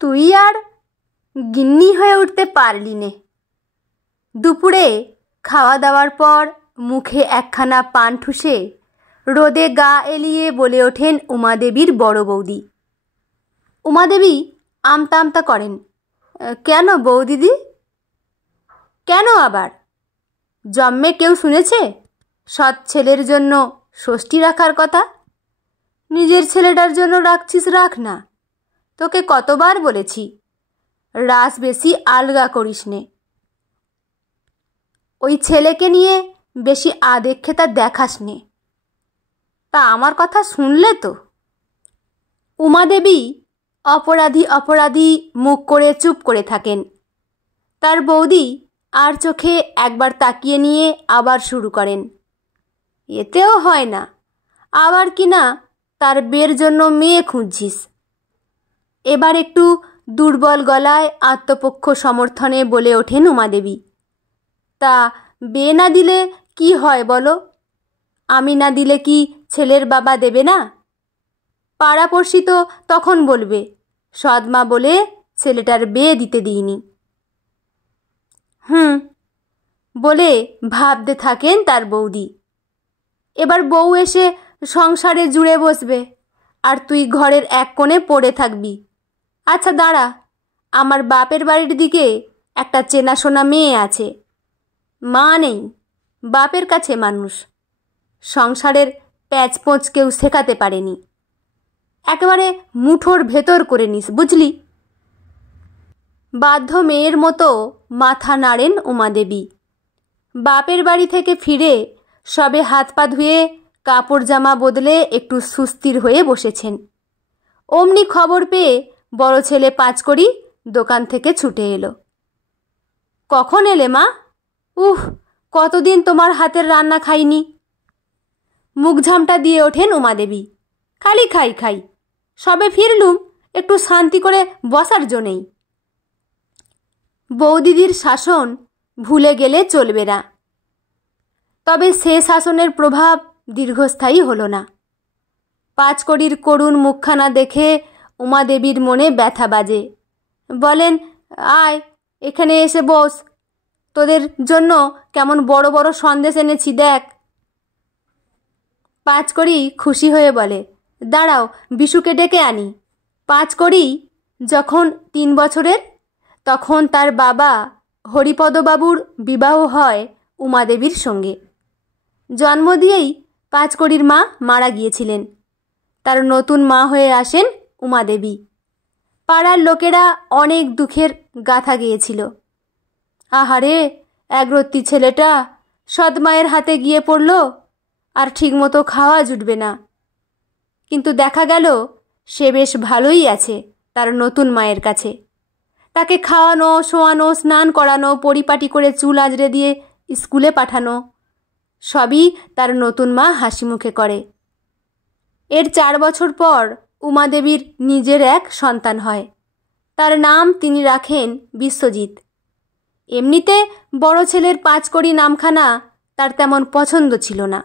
তুই আর গিন্নি হয়ে উঠতে পারলি নে। দুপুরে খাওয়া দাওয়ার পর মুখে একখানা পান ঠুসে রোদে গা এলিয়ে বলে ওঠেন উমাদেবীর বড় বৌদি। উমাদেবী আমতা আমতা করেন। কেন বৌদিদি? কেন আবার? জন্মে কেউ শুনেছে সৎ ছেলের জন্য ষষ্ঠী রাখার কথা? নিজের ছেলেটার জন্য রাখছিস, রাখ না। তোকে কতবার বলেছি রাস বেশি আলগা করিস নে। ওই ছেলেকে নিয়ে বেশি আদেক্ষেতা দেখাস নে। তা আমার কথা শুনলে তো? উমাদেবী অপরাধী অপরাধী মুখ করে চুপ করে থাকেন। তার বৌদি আর চোখে একবার তাকিয়ে নিয়ে আবার শুরু করেন। এতেও হয় না, আবার কি না তার বিয়ের জন্য মেয়ে খুঁজছিস? এবার একটু দুর্বল গলায় আত্মপক্ষ সমর্থনে বলে ওঠেন উমাদেবী। তা বিয়ে না দিলে কি হয় বলো? আমি না দিলে কি ছেলের বাবা দেবে না? পাড়াপড়শি তো তখন বলবে সৎমা বলে ছেলেটার বিয়ে দিতে দিইনি। বলে ভাবতে থাকেন তার বৌদি। এবার বউ এসে সংসারে জুড়ে বসবে আর তুই ঘরের এক কোণে পড়ে থাকবি। আচ্ছা দাঁড়া, আমার বাপের বাড়ির দিকে একটা চেনাশোনা মেয়ে আছে। মা নেই, বাপের কাছে মানুষ। সংসারের প্যাচপোঁচ কেউ শেখাতে পারেনি। একেবারে মুঠোর ভেতর করে নিস, বুঝলি? বাধ্য মেয়ের মতো মাথা নাড়েন উমাদেবী। বাপের বাড়ি থেকে ফিরে সবে হাত পা ধুয়ে কাপড় জামা বদলে একটু সুস্থির হয়ে বসেছেন। অমনি খবর পেয়ে বড় ছেলে পাঁচকড়ি দোকান থেকে ছুটে এলো। কখন এলে মা? কতদিন তোমার হাতের রান্না খাইনি। মুখ ঝামটা দিয়ে ওঠেন উমাদেবী। খালি খাই খাই, সবে ফিরলুম, একটু শান্তি করে বসার জন্যেই। বৌদিদির শাসন ভুলে গেলে চলবে না। তবে সে শাসনের প্রভাব দীর্ঘস্থায়ী হলো না। পাঁচকড়ির করুণ মুখখানা দেখে উমাদেবীর মনে ব্যথা বাজে। বলেন, আয় এখানে এসে বস, তোদের জন্য কেমন বড় বড় সন্দেশ এনেছি দেখ। পাঁচকড়ি খুশি হয়ে বলে, দাঁড়াও বিশুকে ডেকে আনি। পাঁচকড়ি যখন 3 বছরের, তখন তার বাবা হরিপদবাবুর বিবাহ হয় উমাদেবীর সঙ্গে। জন্ম দিয়েই পাঁচকড়ির মা মারা গিয়েছিলেন। তার নতুন মা হয়ে আসেন উমাদেবী। পাড়ার লোকেরা অনেক দুঃখের গাথা গেয়েছিল। আহারে, একরত্তি ছেলেটা সৎমায়ের হাতে গিয়ে পড়ল, আর ঠিকমতো খাওয়া জুটবে না। কিন্তু দেখা গেল সে বেশ ভালোই আছে তার নতুন মায়ের কাছে। তাকে খাওয়ানো, শোয়ানো, স্নান করানো, পরিপাটি করে চুল আঁচড়ে দিয়ে স্কুলে পাঠানো, সবই তার নতুন মা হাসি মুখে করে। এর 4 বছর পর উমাদেবীর নিজের এক সন্তান হয়। তার নাম তিনি রাখেন বিশ্বজিৎ। এমনিতে বড় ছেলের পাঁচকড়ি নামখানা তার তেমন পছন্দ ছিল না,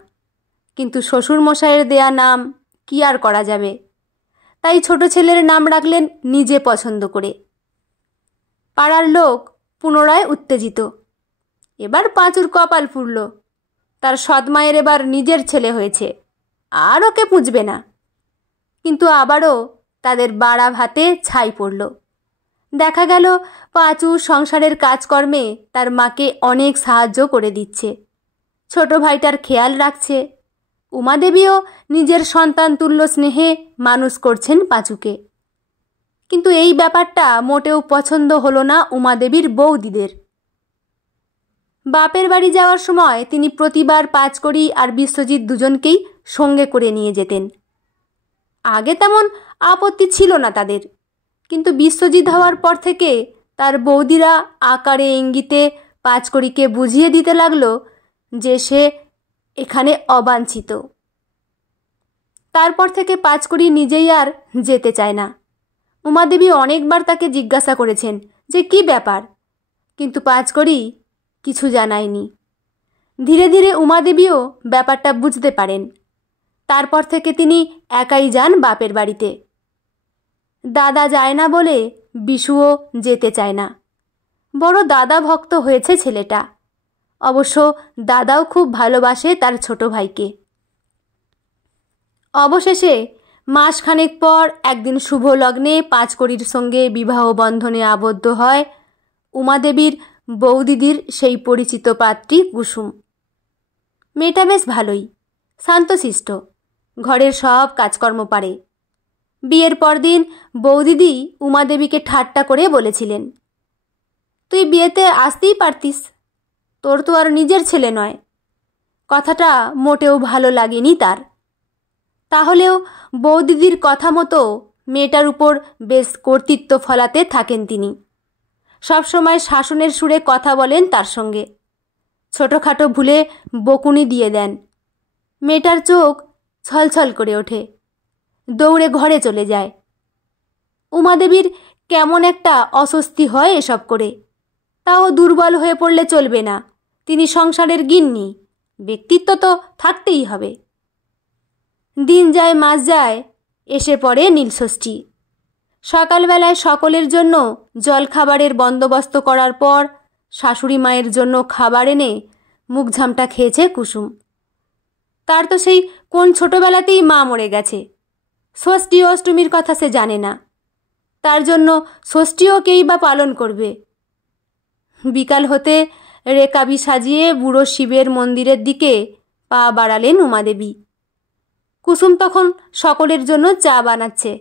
কিন্তু শ্বশুরমশাইয়ের দেয়া নাম কি আর করা যাবে। তাই ছোট ছেলের নাম রাখলেন নিজে পছন্দ করে। পাড়ার লোক পুনরায় উত্তেজিত। এবার পাঁচুর কপাল পুড়ল, তার সৎমায়ের এবার নিজের ছেলে হয়েছে, আর ওকে পুঁজবে না। কিন্তু আবারও তাদের বাড়া ভাতে ছাই পড়ল। দেখা গেল পাঁচু সংসারের কাজকর্মে তার মাকে অনেক সাহায্য করে দিচ্ছে, ছোট ভাইটার খেয়াল রাখছে। উমাদেবীও নিজের সন্তান তুল্য স্নেহে মানুষ করছেন পাঁচুকে। কিন্তু এই ব্যাপারটা মোটেও পছন্দ হলো না উমাদেবীর বৌদিদের। বাপের বাড়ি যাওয়ার সময় তিনি প্রতিবার পাঁচকড়ি আর বিশ্বজিৎ দুজনকেই সঙ্গে করে নিয়ে যেতেন। আগে তেমন আপত্তি ছিল না তাদের, কিন্তু বিশ্বজিৎ হওয়ার পর থেকে তার বৌদিরা আকারে ইঙ্গিতে পাঁচকড়িকে বুঝিয়ে দিতে লাগলো যে সে এখানে অবাঞ্ছিত। তারপর থেকে পাঁচকড়ি নিজেই আর যেতে চায় না। উমাদেবী অনেকবার তাকে জিজ্ঞাসা করেছেন যে কি ব্যাপার, কিন্তু পাঁচকড়ি কিছু জানায়নি। ধীরে ধীরে উমাদেবীও ব্যাপারটা বুঝতে পারেন। তারপর থেকে তিনি একাই যান বাপের বাড়িতে। দাদা যায় না বলে বিশুও যেতে চায় না। বড় দাদা ভক্ত হয়েছে ছেলেটা। অবশ্য দাদাও খুব ভালোবাসে তার ছোট ভাইকে। অবশেষে মাসখানেক পর একদিন শুভ লগ্নে পাঁচকড়ির সঙ্গে বিবাহ বন্ধনে আবদ্ধ হয় উমাদেবীর বৌদিদির সেই পরিচিত পাত্রী কুসুম। মেয়েটা বেশ ভালোই, শান্তশিষ্ট, ঘরের সব কাজকর্ম পারে। বিয়ের পরদিন বৌদিদি উমাদেবীকে ঠাট্টা করে বলেছিলেন, তুই বিয়েতে আসতেই পারতিস, তোর তো আর নিজের ছেলে নয়। কথাটা মোটেও ভালো লাগেনি তার। তাহলেও বৌদিদির কথা মতো মেয়েটার উপর বেশ কর্তৃত্ব ফলাতে থাকেন তিনি। সবসময় শাসনের সুরে কথা বলেন তার সঙ্গে। ছোটোখাটো ভুলে বকুনি দিয়ে দেন। মেয়েটার চোখ ছলছল করে ওঠে, দৌড়ে ঘরে চলে যায়। উমাদেবীর কেমন একটা অস্বস্তি হয় এসব করে। তাও দুর্বল হয়ে পড়লে চলবে না, তিনি সংসারের গিন্নি, ব্যক্তিত্ব তো থাকতেই হবে। দিন যায় মাস যায়, এসে পড়ে নীলষষ্ঠী। সকালবেলায় সকলের জন্য জলখাবারের বন্দোবস্ত করার পর শাশুড়ি মায়ের জন্য খাবার এনে মুখঝামটা খেয়েছে কুসুম। তার তো সেই কোন ছোটবেলাতেই মা মরে গেছে। ষষ্ঠী অষ্টমীর কথা সে জানে না, তার জন্য ষষ্ঠীও কেই বা পালন করবে। বিকাল হতে রেকাবি সাজিয়ে বুড়ো শিবের মন্দিরের দিকে পা বাড়ালেন উমাদেবী। কুসুম তখন সকলের জন্য চা বানাচ্ছে।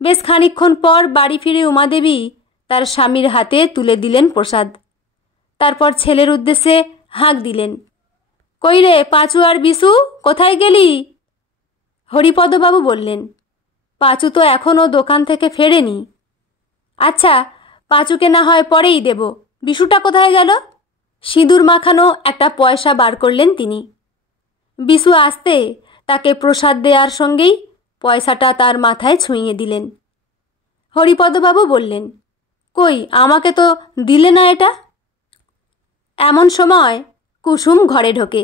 বেশ খানিকক্ষণ পর বাড়ি ফিরে উমাদেবী তার স্বামীর হাতে তুলে দিলেন প্রসাদ। তারপর ছেলের উদ্দেশ্যে হাঁক দিলেন, কই রে পাঁচু আর বিশু, কোথায় গেলি? হরিপদবাবু বললেন, পাঁচু তো এখনও দোকান থেকে ফেরেনি। আচ্ছা, পাঁচুকে না হয় পরেই দেব, বিশুটা কোথায় গেল? সিঁদুর মাখানো একটা পয়সা বার করলেন তিনি। বিশু আসতে তাকে প্রসাদ দেওয়ার সঙ্গেই পয়সাটা তার মাথায় ছুঁইয়ে দিলেন। হরিপদবাবু বললেন, কই, আমাকে তো দিলে না এটা? এমন সময় কুসুম ঘরে ঢোকে।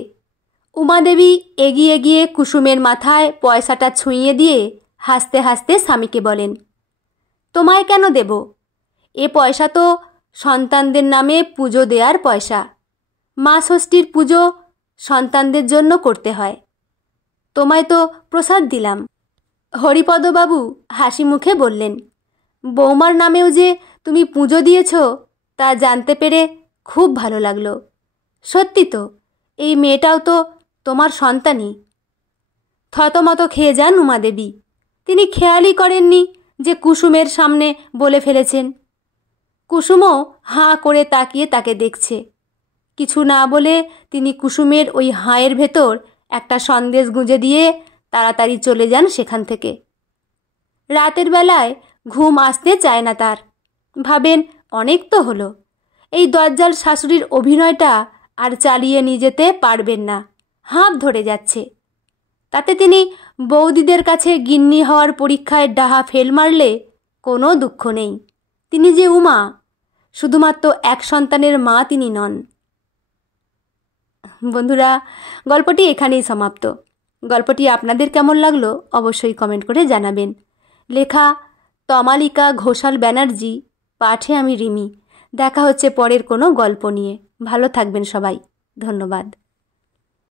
উমাদেবী এগিয়ে গিয়ে কুসুমের মাথায় পয়সাটা ছুঁইয়ে দিয়ে হাসতে হাসতে স্বামীকে বলেন, তোমায় কেন দেব? এ পয়সা তো সন্তানদের নামে পুজো দেওয়ার পয়সা। মা ষষ্ঠীর পুজো সন্তানদের জন্য করতে হয়। তোমায় তো প্রসাদ দিলাম। হরিপদবাবু হাসি মুখে বললেন, বৌমার নামেও যে তুমি পুজো দিয়েছ তা জানতে পেরে খুব ভালো লাগলো। সত্যি তো, এই মেয়েটাও তো তোমার সন্তানই। থতমত খেয়ে যান উমাদেবী। তিনি খেয়ালই করেননি যে কুসুমের সামনে বলে ফেলেছেন। কুসুমও হাঁ করে তাকিয়ে তাকে দেখছে। কিছু না বলে তিনি কুসুমের ওই হাঁয়ের ভেতর একটা সন্দেশ গুঁজে দিয়ে তাড়াতাড়ি চলে যান সেখান থেকে। রাতের বেলায় ঘুম আসতে চায় না তার। ভাবেন, অনেক তো হলো, এই দজ্জাল শাশুড়ির অভিনয়টা আর চালিয়ে নিয়ে যেতে পারবেন না, হাঁপ ধরে যাচ্ছে। তাতে তিনি বৌদিদের কাছে গিন্নি হওয়ার পরীক্ষায় ডাহা ফেল মারলে কোনো দুঃখ নেই। তিনি যে উমা, শুধুমাত্র এক সন্তানের মা তিনি নন। বন্ধুরা, গল্পটি এখানেই সমাপ্ত। গল্পটি আপনাদের কেমন লাগলো অবশ্যই কমেন্ট করে জানাবেন। লেখা তমালিকা ঘোষাল ব্যানার্জি, পাঠে আমি রিমি। দেখা হচ্ছে পরের কোনো গল্প নিয়ে। ভালো থাকবেন সবাই। ধন্যবাদ।